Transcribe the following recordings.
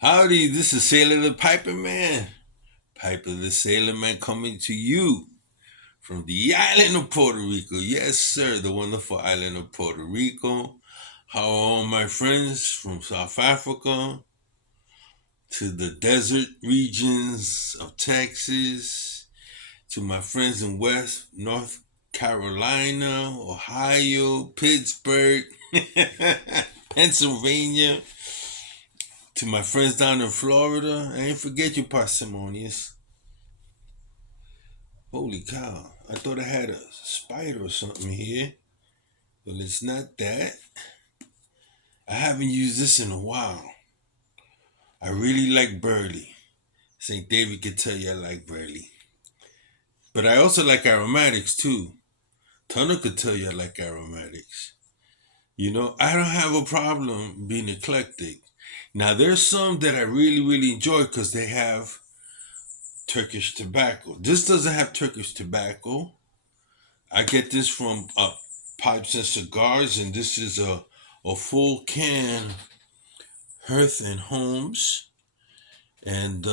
Howdy, this is Sailor the Piper Man. Piper the Sailor Man coming to you from the island of Puerto Rico. Yes, sir, the wonderful island of Puerto Rico. How are all my friends from South Africa to the desert regions of Texas, to my friends in West North Carolina, Ohio, Pittsburgh, Pennsylvania, to my friends down in Florida. I ain't forget you, parsimonious. Holy cow. I thought I had a spider or something here. But it's not that. I haven't used this in a while. I really like Burley. St. David could tell you I like Burley. But I also like aromatics too. Turner could tell you I like aromatics. I don't have a problem being eclectic. Now, there's some that I really, really enjoy because they have Turkish tobacco. This doesn't have Turkish tobacco. I get this from Pipes and Cigars, and this is a full can Hearth and Homes, and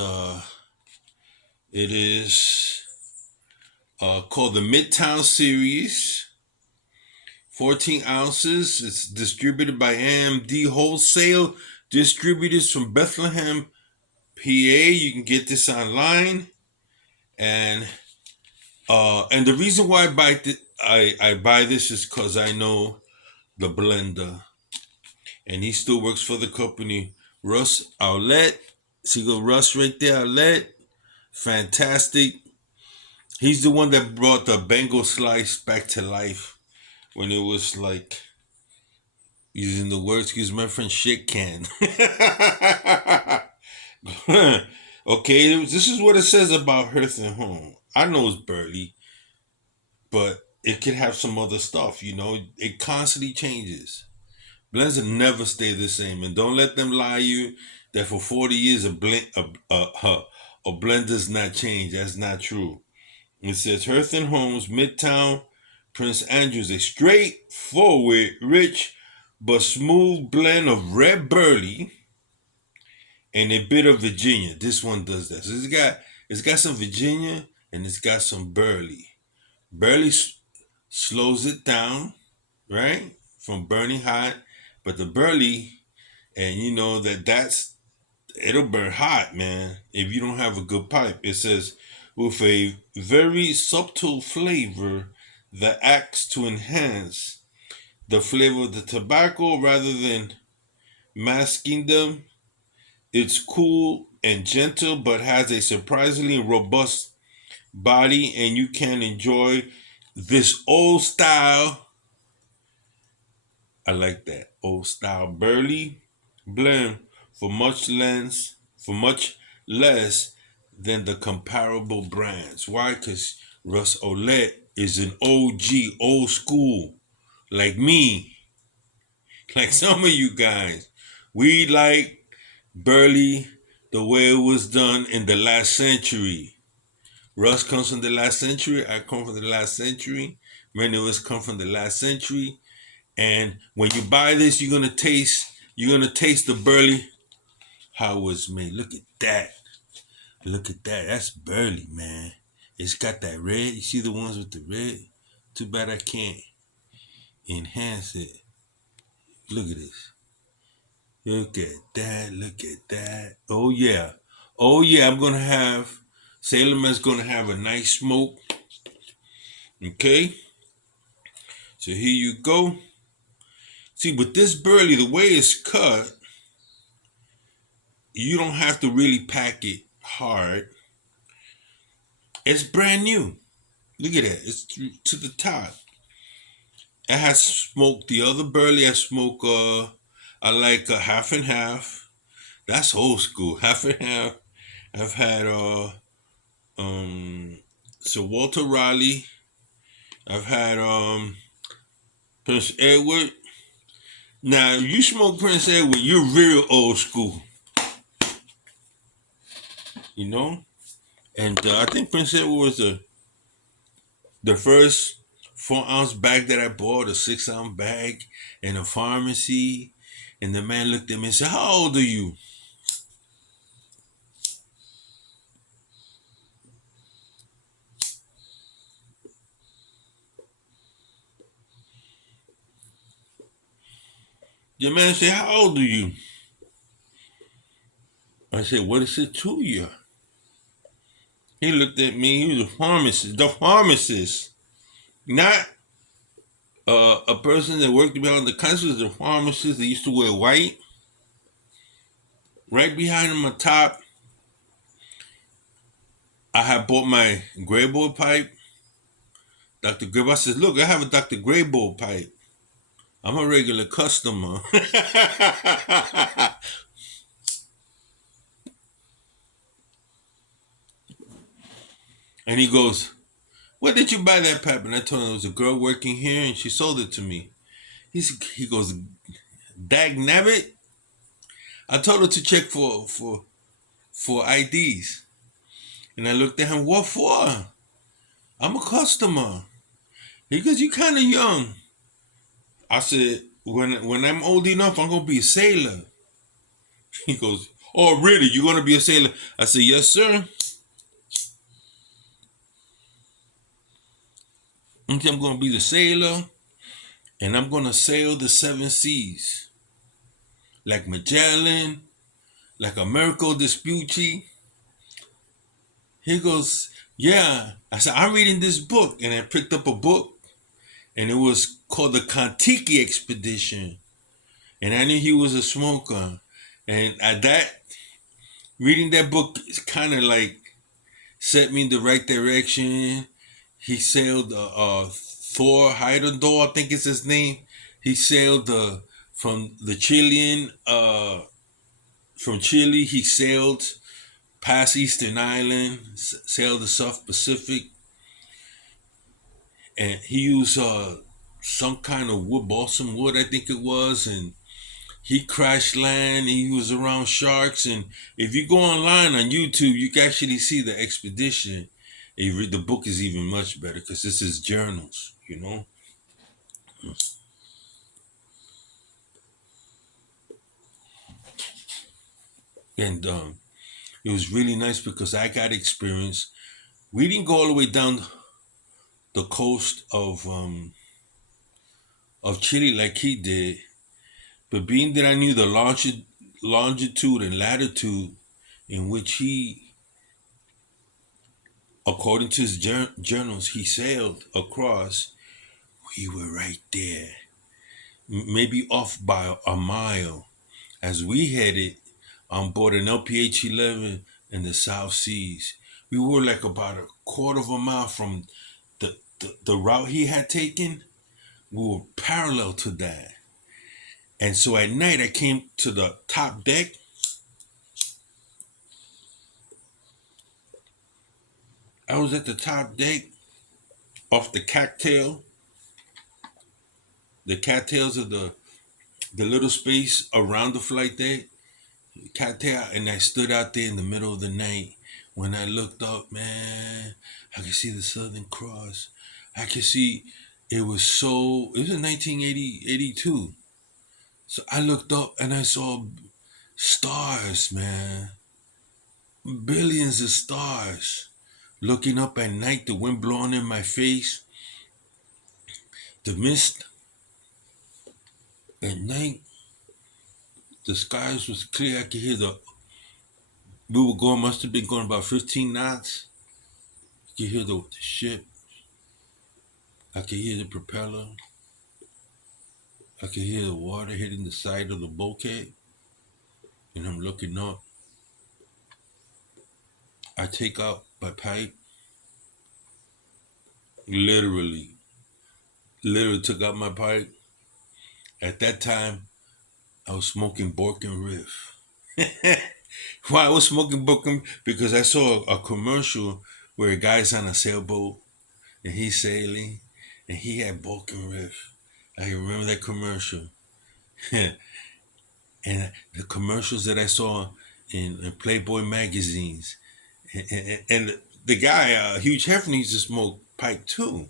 it is called the Midtown Series. 14 ounces. It's distributed by AMD Wholesale Distributors from Bethlehem, PA. You can get this online, and the reason why I buy this is because I know the blender, and he still works for the company. Russ Outlet. See, go Russ right there, Outlet. Fantastic. He's the one that brought the Bengal slice back to life when it was like, using the word, excuse my friend, shit can. Okay, this is what it says about Hearth and Home. I know it's Burley, but it could have some other stuff, It constantly changes. Blends will never stay the same, and don't let them lie you that for 40 years a blend does not change. That's not true. It says Hearth and Homes, Midtown, Prince Andrews, a straightforward, rich but smooth blend of red burley and a bit of Virginia. This one does that. So it's got some Virginia and it's got some burley. Burley slows it down, right, from burning hot, but the burley, and you know it'll burn hot, man, if you don't have a good pipe. It says with a very subtle flavor that acts to enhance the flavor of the tobacco rather than masking them. It's cool and gentle, but has a surprisingly robust body, and you can enjoy this old style. I like that old style burley blend for much less than the comparable brands. Why? Because Russ Olet is an OG, old school, like me, like some of you guys. We like Burley the way it was done in the last century. Russ comes from the last century. I come from the last century. Many of us come from the last century. And when you buy this, you're gonna taste the Burley how it was made. Look at that. Look at that. That's Burley, man. It's got that red. You see the ones with the red? Too bad I can't enhance it. Look at this. Look at that. Look at that. Oh yeah. Oh yeah. Sailor Man's gonna have a nice smoke. Okay. So here you go. See, with this Burley, the way it's cut, you don't have to really pack it hard. It's brand new. Look at that. It's to the top. I had smoked the other Burley. I like a half and half. That's old school. Half and half. I've had Sir Walter Raleigh. I've had Prince Edward. Now you smoke Prince Edward, you're real old school, you know. And I think Prince Edward was the first 4-ounce bag that I bought, a 6-ounce bag in a pharmacy. And the man looked at me and said, "How old are you?" The man said, "How old are you?" I said, "What is it to you?" He looked at me. He was a pharmacist. The pharmacist, not a person that worked around the country. The pharmacist. They used to wear white. Right behind him on top, I had bought my Greyboy pipe. Dr. Greyboy. I said, "Look, I have a Dr. Greyboy pipe. I'm a regular customer." And he goes, "Where did you buy that pipe?" And I told him it was a girl working here, and she sold it to me. He goes, "Dag nabbit." I told her to check for IDs, and I looked at him. What for? I'm a customer. He goes, "You kind of young." I said, "When I'm old enough, I'm gonna be a sailor." He goes, "Oh, really? You're gonna be a sailor?" I said, "Yes, sir." I'm gonna be the sailor, and I'm gonna sail the seven seas like Magellan, like Americo Vespucci. He goes, "Yeah." I said, "I'm reading this book," and I picked up a book, and it was called the Kontiki Expedition. And I knew he was a smoker, and at that reading that book is kind of like set me in the right direction. He sailed Thor Heidendor, I think is his name. He sailed from the Chilean from Chile. He sailed past Eastern Island, sailed the South Pacific, and he used some kind of wood, balsam wood, I think it was, and he crashed land. He was around sharks, and if you go online on YouTube, you can actually see the expedition. And you read the book is even much better because this is journals, you know. And it was really nice because I got experience. We didn't go all the way down the coast of Chile like he did, but being that I knew the longitude and latitude in which he, according to his journals, he sailed across, we were right there, maybe off by a mile, as we headed on board an LPH 11 in the South Seas. We were like about a quarter of a mile from the route he had taken. We were parallel to that. And so at night, I came to the top deck. I was at the top deck off the cattail. The cattails of the little space around the flight deck. Cattail, and I stood out there in the middle of the night. When I looked up, man, I could see the Southern Cross. I could see it was in 1982. So I looked up and I saw stars, man. Billions of stars. Looking up at night, the wind blowing in my face, the mist. At night, the skies was clear. I could hear must have been going about 15 knots. You could hear the ship. I could hear the propeller. I could hear the water hitting the side of the bulkhead. And I'm looking up. I take out my pipe. Literally, literally took out my pipe. At that time, I was smoking Bork and Riff. Why I was smoking Bork and Because I saw a commercial where a guy's on a sailboat and he's sailing and he had Bork and Riff. I remember that commercial. And the commercials that I saw in Playboy magazines. And the guy, Hugh Hefner, used to smoke pipe too.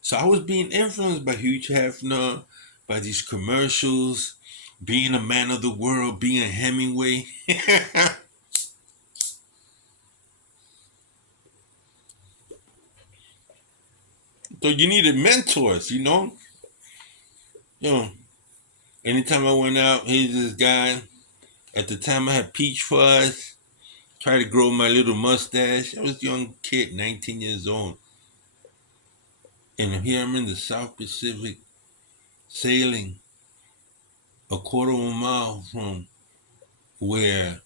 So I was being influenced by Hugh Hefner, by these commercials, being a man of the world, being a Hemingway. So you needed mentors, you know. You know, Anytime I went out, here's this guy. At the time, I had peach fuzz. Tried to grow my little mustache. I was a young kid, 19 years old. And here I'm in the South Pacific sailing a quarter of a mile from where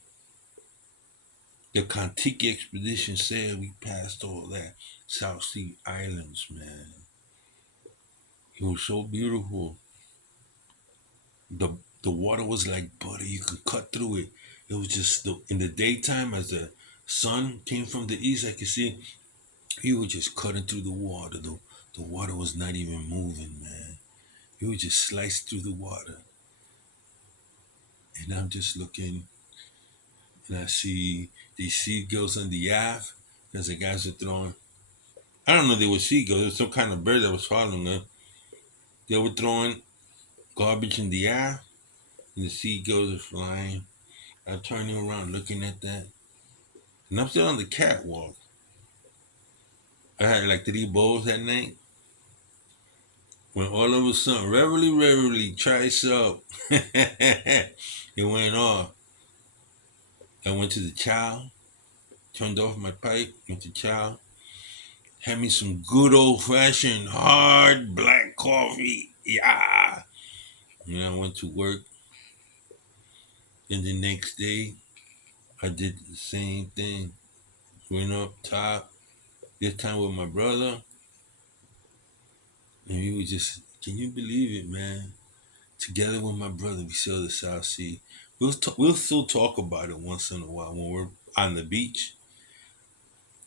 the Kontiki expedition said we passed all that. South Sea Islands, man. It was so beautiful. The the water was like butter. You could cut through it. It was just in the daytime as the sun came from the east, I could see you were just cutting through the water. The water was not even moving, man. You would just slice through the water. And I'm just looking and I see these seagulls on the aft because the guys are throwing. I don't know they were seagulls. It was some kind of bird that was following them. They were throwing garbage in the air, and the seagulls are flying. I'm turning around looking at that. And I'm still on the catwalk. I had like 3 bowls that night. When all of a sudden, reverly, try up. It went off. I went to the chow, turned off my pipe, went to chow, had me some good old fashioned hard black coffee. Yeah. And I went to work. And the next day, I did the same thing. Went up top, this time with my brother. And we was just, can you believe it, man? Together with my brother, we sailed the South Sea. We'll still talk about it once in a while when we're on the beach.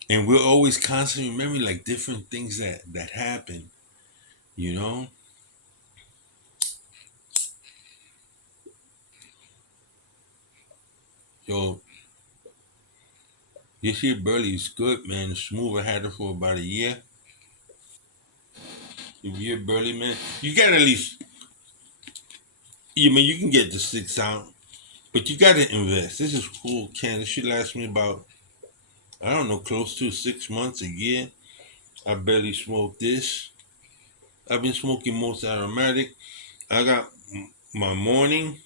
And we'll always constantly remember like different things that happen, you know? Yo, this here Burley is good, man. It's smooth. I had it for about a year. If you're Burley, man, you got at least, you can get the 6 ounce, but you got to invest. This is full can. This should last me about, I don't know, close to 6 months, a year. I barely smoked this. I've been smoking most aromatic. I got my morning.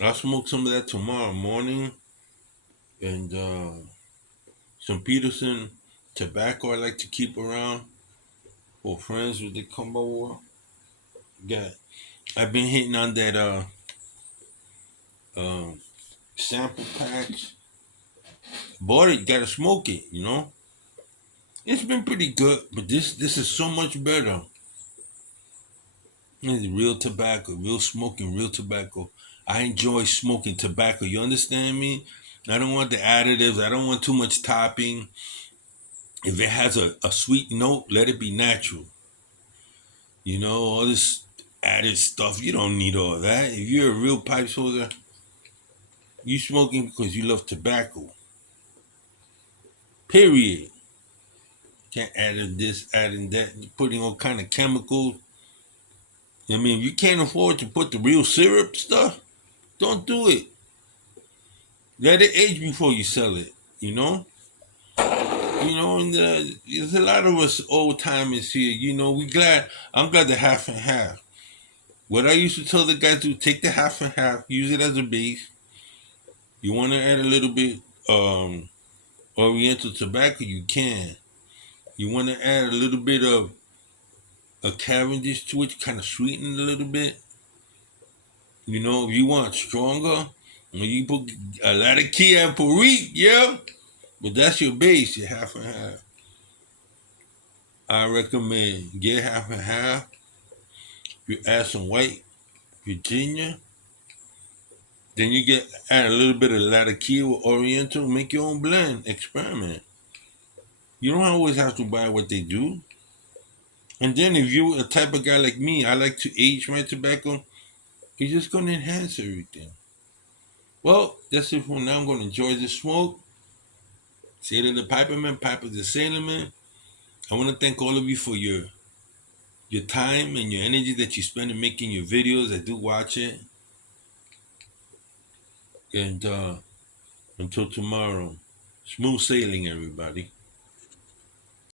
I'll smoke some of that tomorrow morning. And some Peterson tobacco I like to keep around for friends when they come over. Got I've been hitting on that um sample packs. Bought it, gotta smoke it. It's been pretty good, but this is so much better. It's real tobacco, real smoking, real tobacco. I enjoy smoking tobacco. You understand me? I don't want the additives. I don't want too much topping. If it has a sweet note, let it be natural. All this added stuff, you don't need all that. If you're a real pipe smoker, you smoking because you love tobacco. Period. Can't add in this, adding that, putting all kind of chemicals. I mean, if you can't afford to put the real syrup stuff, don't do it. Let it age before you sell it. You know. And there's a lot of us old timers here. I'm glad the half and half. What I used to tell the guys to take the half and half, use it as a base. You want to add a little bit Oriental tobacco, you can. You want to add a little bit of a Cavendish to it, kind of sweeten it a little bit. If you want stronger, when you put a lot of key and Perique, yeah. But that's your base, your half and half. I recommend get half and half. You add some white Virginia. Then you add a little bit of Latakia or Oriental, make your own blend, experiment. You don't always have to buy what they do. And then if you're a type of guy like me, I like to age my tobacco, you're just gonna enhance everything. Well, that's it for now. I'm gonna enjoy the smoke. Sailor the Piperman, Piper the Sailorman. I wanna thank all of you for your time and your energy that you spend in making your videos. I do watch it. And until tomorrow, smooth sailing, everybody.